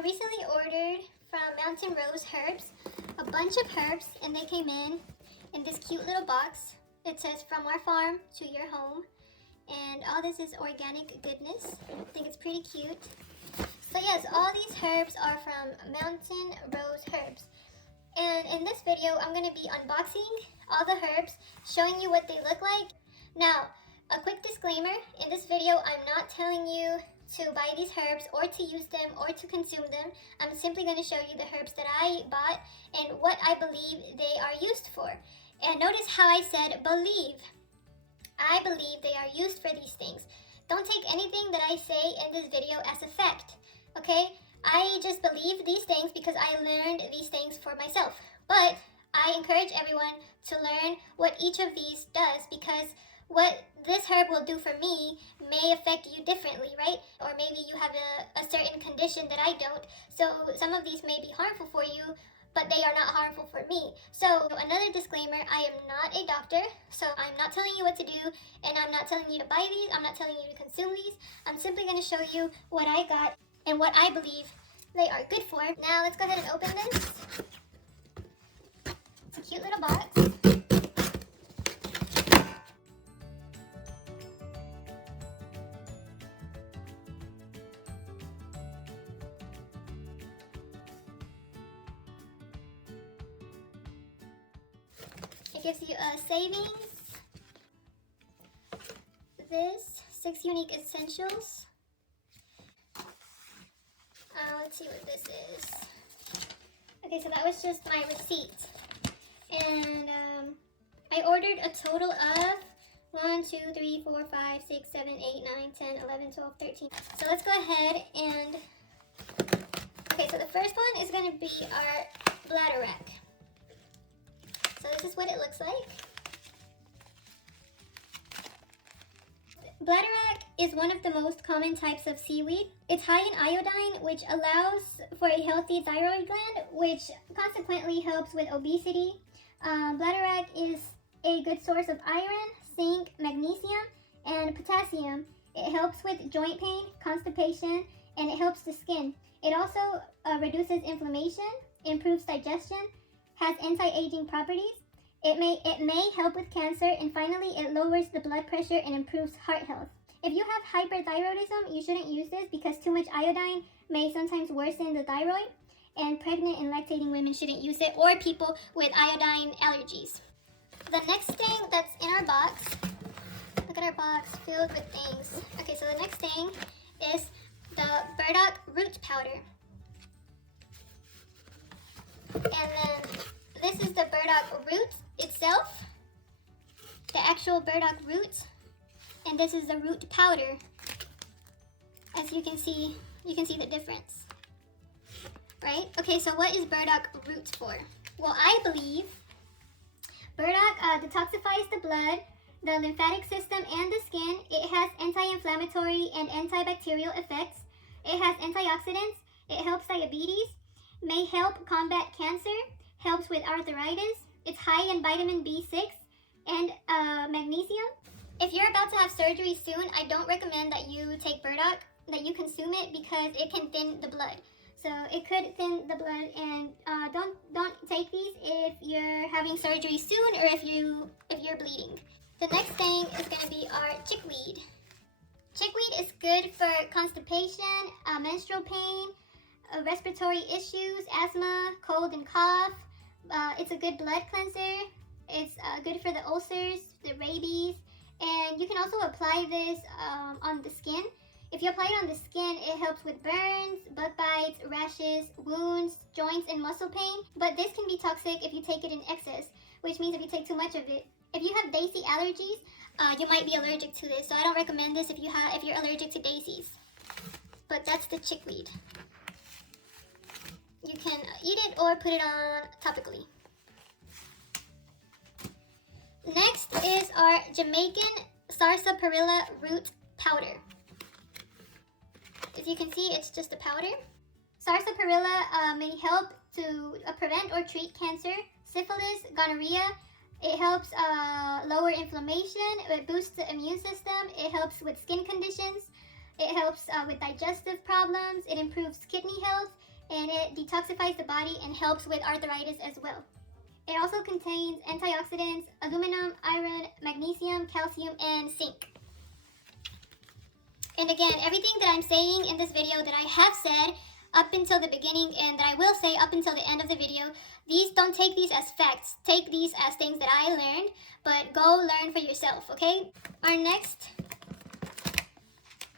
I recently ordered from Mountain Rose Herbs a bunch of herbs, and they came in this cute little box. It says from our farm to your home, and all this is organic goodness. I think it's pretty cute. So yes, all these herbs are from Mountain Rose Herbs. And in this video, I'm going to be unboxing all the herbs, showing you what they look like. Now, a quick disclaimer, in this video, I'm not telling you to buy these herbs or to use them or to consume them. I'm simply going to show you the herbs that I bought and what I believe they are used for. And notice how I said believe. I believe they are used for these things. Don't take anything that I say in this video as a fact, okay? I just believe these things because I learned these things for myself. But I encourage everyone to learn what each of these does, because what this herb will do for me may affect you differently, right? Or maybe you have a certain condition that I don't. So some of these may be harmful for you, but they are not harmful for me. So another disclaimer, I am not a doctor, so I'm not telling you what to do, and I'm not telling you to buy these, I'm not telling you to consume these. I'm simply going to show you what I got and what I believe they are good for. Now let's go ahead and open this. It's a cute little box. It gives you a savings. This 6 unique essentials. Let's see what this is. Okay, so that was just my receipt. And I ordered a total of 1, 2, 3, 4, 5, 6, 7, 8, 9, 10, 11, 12, 13. So let's go ahead and... Okay, so the first one is going to be our bladder rack. So this is what it looks like. Bladder rack is one of the most common types of seaweed. It's high in iodine, which allows for a healthy thyroid gland, which consequently helps with obesity. Bladder rack is a good source of iron, zinc, magnesium, and potassium. It helps with joint pain, constipation, and it helps the skin. It also reduces inflammation, improves digestion, has anti-aging properties. It may help with cancer, and finally it lowers the blood pressure and improves heart health. If you have hyperthyroidism, you shouldn't use this because too much iodine may sometimes worsen the thyroid, and pregnant and lactating women shouldn't use it, or people with iodine allergies. The next thing that's in our box, look at our box filled with things. Okay, so the next thing is the burdock root powder. And then this is the burdock root itself, the actual burdock root, and this is the root powder. As you can see the difference, right? Okay, so what is burdock root for? Well, I believe burdock detoxifies the blood, the lymphatic system, and the skin. It has anti-inflammatory and antibacterial effects. It has antioxidants. It helps diabetes, may help combat cancer, helps with arthritis. It's high in vitamin B6 and magnesium. If you're about to have surgery soon, I don't recommend that you take burdock, that you consume it, because it can thin the blood. So it could thin the blood, and don't take these if you're having surgery soon or if you're bleeding. The next thing is going to be our chickweed. Chickweed is good for constipation, menstrual pain, respiratory issues, asthma, cold and cough. It's a good blood cleanser. It's good for the ulcers, the rabies, and you can also apply this on the skin. If you apply it on the skin, it helps with burns, bug bites, rashes, wounds, joints, and muscle pain. But this can be toxic if you take it in excess, which means if you take too much of it. If you have daisy allergies, you might be allergic to this, so I don't recommend this if you're allergic to daisies. But that's the chickweed. You can eat it or put it on topically. Next is our Jamaican Sarsaparilla root powder. As you can see, it's just a powder. Sarsaparilla may help to prevent or treat cancer, syphilis, gonorrhea. It helps lower inflammation. It boosts the immune system. It helps with skin conditions. It helps with digestive problems. It improves kidney health. and it detoxifies the body and helps with arthritis as well. It also contains antioxidants, aluminum, iron, magnesium, calcium, and zinc. And again, everything that I'm saying in this video that I have said up until the beginning and that I will say up until the end of the video, don't take these as facts. Take these as things that I learned, but go learn for yourself, okay? Our next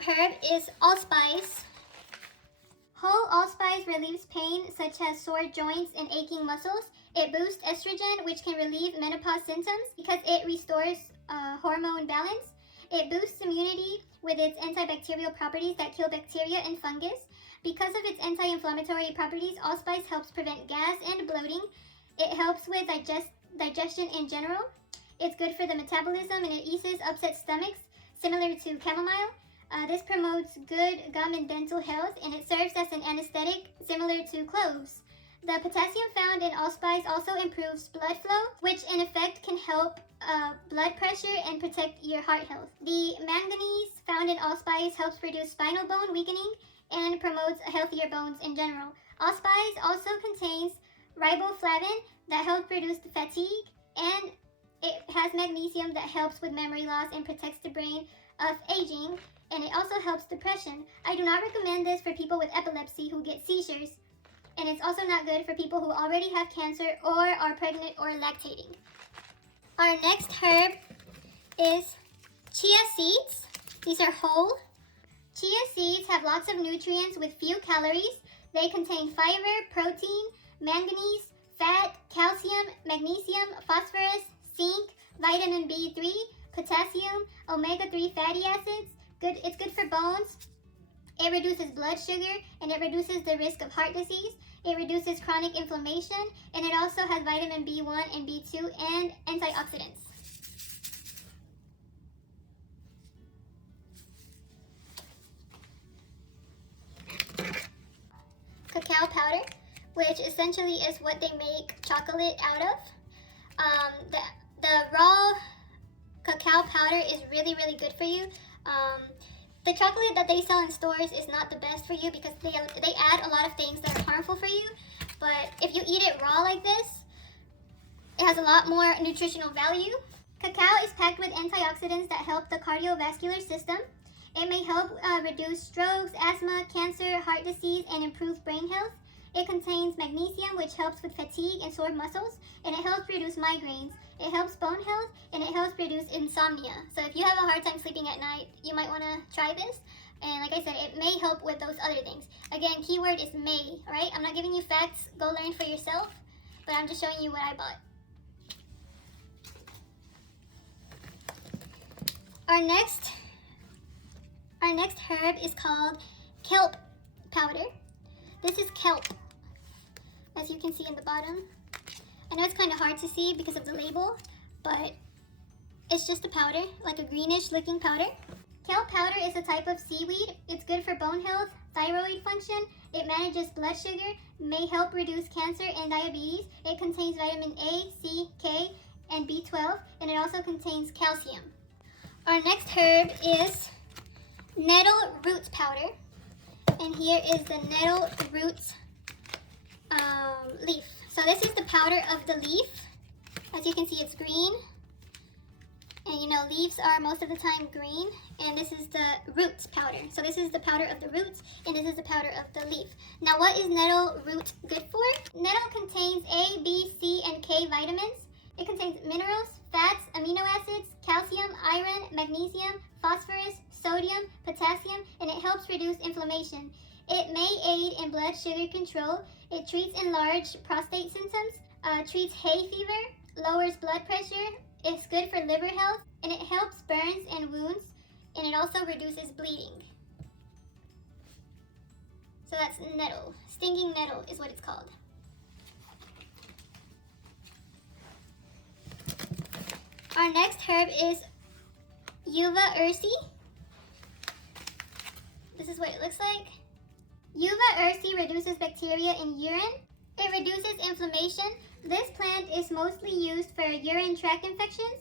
herb is allspice. Whole allspice relieves pain such as sore joints and aching muscles. It boosts estrogen, which can relieve menopause symptoms because it restores hormone balance. It boosts immunity with its antibacterial properties that kill bacteria and fungus. Because of its anti-inflammatory properties, allspice helps prevent gas and bloating. It helps with digestion in general. It's good for the metabolism and it eases upset stomachs, similar to chamomile. This promotes good gum and dental health, and it serves as an anesthetic, similar to cloves. The potassium found in allspice also improves blood flow, which in effect can help blood pressure and protect your heart health. The manganese found in allspice helps reduce spinal bone weakening and promotes healthier bones in general. Allspice also contains riboflavin that helps reduce fatigue, and it has magnesium that helps with memory loss and protects the brain of aging, and it also helps depression. I do not recommend this for people with epilepsy who get seizures, and it's also not good for people who already have cancer or are pregnant or lactating. Our next herb is chia seeds. These are whole. Chia seeds have lots of nutrients with few calories. They contain fiber, protein, manganese, fat, calcium, magnesium, phosphorus, zinc, vitamin B3, potassium, omega-3 fatty acids. It's good for bones. It reduces blood sugar and it reduces the risk of heart disease. It reduces chronic inflammation, and it also has vitamin B1 and B2 and antioxidants. Cacao powder, which essentially is what they make chocolate out of. The raw cacao powder is really, really good for you. The chocolate that they sell in stores is not the best for you because they add a lot of things that are harmful for you. But if you eat it raw like this, it has a lot more nutritional value. Cacao is packed with antioxidants that help the cardiovascular system. It may help reduce strokes, asthma, cancer, heart disease, and improve brain health. It contains magnesium, which helps with fatigue and sore muscles, and it helps reduce migraines. It helps bone health, and it helps reduce insomnia. So if you have a hard time sleeping at night, you might want to try this. And like I said, it may help with those other things. Again, keyword is may, alright? I'm not giving you facts. Go learn for yourself. But I'm just showing you what I bought. Our next herb is called kelp powder. This is kelp, as you can see in the bottom. I know it's kind of hard to see because of the label, but it's just a powder, like a greenish looking powder. Kelp powder is a type of seaweed. It's good for bone health, thyroid function. It manages blood sugar, may help reduce cancer and diabetes. It contains vitamin A, C, K, and B12, and it also contains calcium. Our next herb is nettle root powder, and here is the nettle root leaf. So this is the powder of the leaf. As you can see, it's green, and you know leaves are most of the time green, and this is the roots powder. So this is the powder of the roots, and this is the powder of the leaf. Now what is nettle root good for? Nettle contains A, B, C, and K vitamins. It contains minerals, fats, amino acids, calcium, iron, magnesium, phosphorus, sodium, potassium, and it helps reduce inflammation. It may aid in blood sugar control. It treats enlarged prostate symptoms, treats hay fever, lowers blood pressure. It's good for liver health, and it helps burns and wounds, and it also reduces bleeding. So that's nettle. Stinging nettle is what it's called. Our next herb is yuba ursi. This is what it looks like. Yuba ursi reduces bacteria in urine. It reduces inflammation. This plant is mostly used for urine tract infections.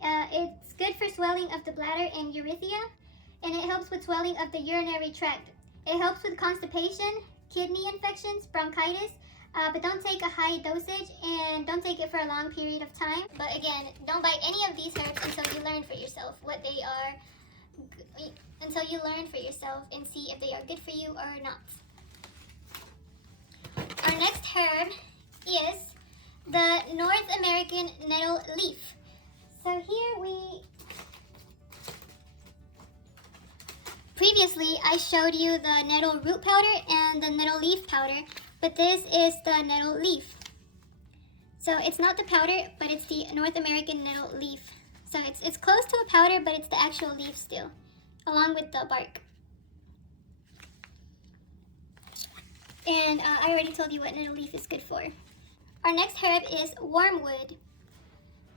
It's good for swelling of the bladder and urethra, and it helps with swelling of the urinary tract. It helps with constipation, kidney infections, bronchitis, but don't take a high dosage and don't take it for a long period of time. But again, don't buy any of these herbs until you learn for yourself what they are, until you learn for yourself and see if they are good for you or not. Our next herb is the North American nettle leaf. So here previously I showed you the nettle root powder and the nettle leaf powder, but this is the nettle leaf. So it's not the powder, but it's the North American nettle leaf. So it's close to a powder, but it's the actual leaf still, along with the bark. And I already told you what nettle leaf is good for. Our next herb is wormwood.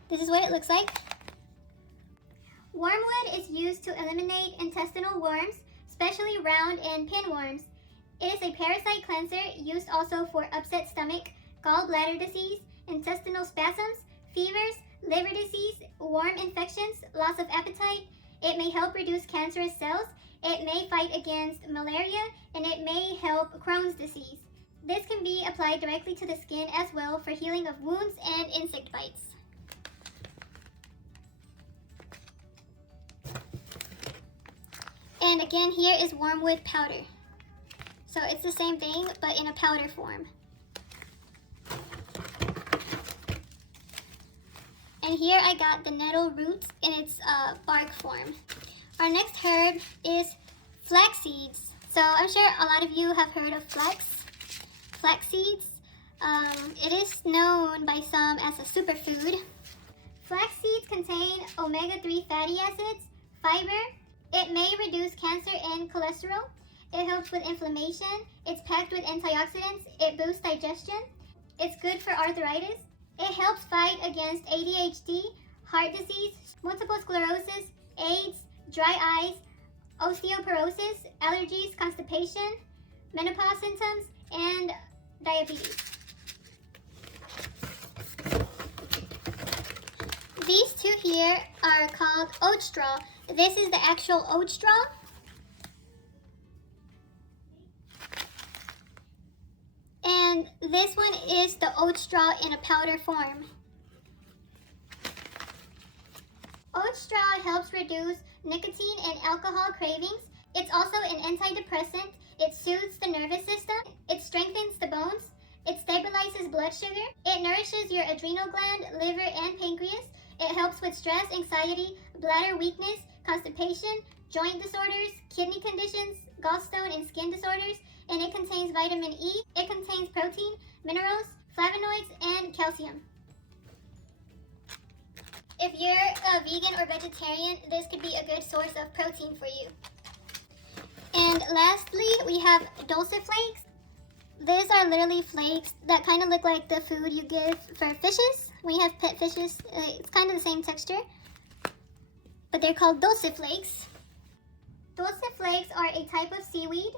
This is what it looks like. Wormwood is used to eliminate intestinal worms, especially round and pinworms. It is a parasite cleanser used also for upset stomach, gallbladder disease, intestinal spasms, fevers, liver disease, worm infections, loss of appetite. It may help reduce cancerous cells. It may fight against malaria, and it may help Crohn's disease. This can be applied directly to the skin as well for healing of wounds and insect bites. And again, here is wormwood powder. So it's the same thing, but in a powder form. And here I got the nettle roots in its bark form. Our next herb is flax seeds. So I'm sure a lot of you have heard of flax seeds. It is known by some as a superfood. Flax seeds contain omega-3 fatty acids, fiber. It may reduce cancer and cholesterol. It helps with inflammation. It's packed with antioxidants. It boosts digestion. It's good for arthritis. It helps fight against ADHD, heart disease, multiple sclerosis, AIDS, dry eyes, osteoporosis, allergies, constipation, menopause symptoms, and diabetes. These two here are called oat straw. This is the actual oat straw. And this one is the oat straw in a powder form. Oat straw helps reduce nicotine and alcohol cravings. It's also an antidepressant. It soothes the nervous system. It strengthens the bones. It stabilizes blood sugar. It nourishes your adrenal gland, liver, and pancreas. It helps with stress, anxiety, bladder weakness, constipation, joint disorders, kidney conditions, gallstone, and skin disorders. And it contains vitamin E. It contains protein, minerals, flavonoids, and calcium. If you're a vegan or vegetarian, this could be a good source of protein for you. And lastly, we have dulcer flakes. These are literally flakes that kind of look like the food you give for fishes. When you have pet fishes, it's kind of the same texture. But they're called dulcer flakes. Dulcer flakes are a type of seaweed.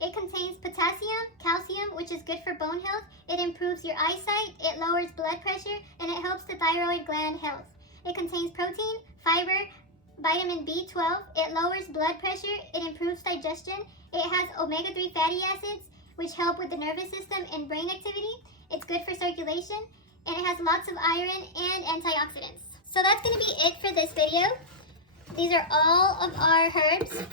It contains potassium, calcium, which is good for bone health. It improves your eyesight, it lowers blood pressure, and it helps the thyroid gland health. It contains protein, fiber, vitamin B12. It lowers blood pressure. It improves digestion. It has omega-3 fatty acids, which help with the nervous system and brain activity. It's good for circulation, and it has lots of iron and antioxidants. So that's going to be it for this video. These are all of our herbs.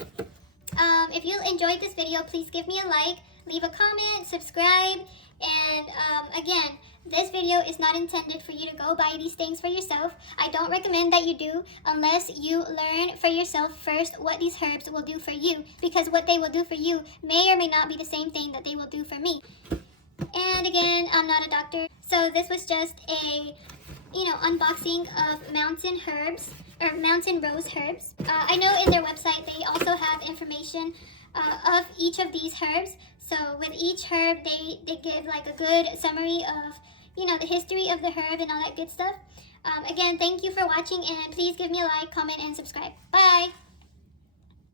If you enjoyed this video, please give me a like, leave a comment, subscribe, and again, this video is not intended for you to go buy these things for yourself. I don't recommend that you do unless you learn for yourself first what these herbs will do for you, because what they will do for you may or may not be the same thing that they will do for me. And again, I'm not a doctor, so this was just a unboxing of mountain herbs, or mountain rose herbs. I know in their website they also have information of each of these herbs. So with each herb, they give like a good summary of, the history of the herb and all that good stuff. Again, thank you for watching, and please give me a like, comment, and subscribe. Bye!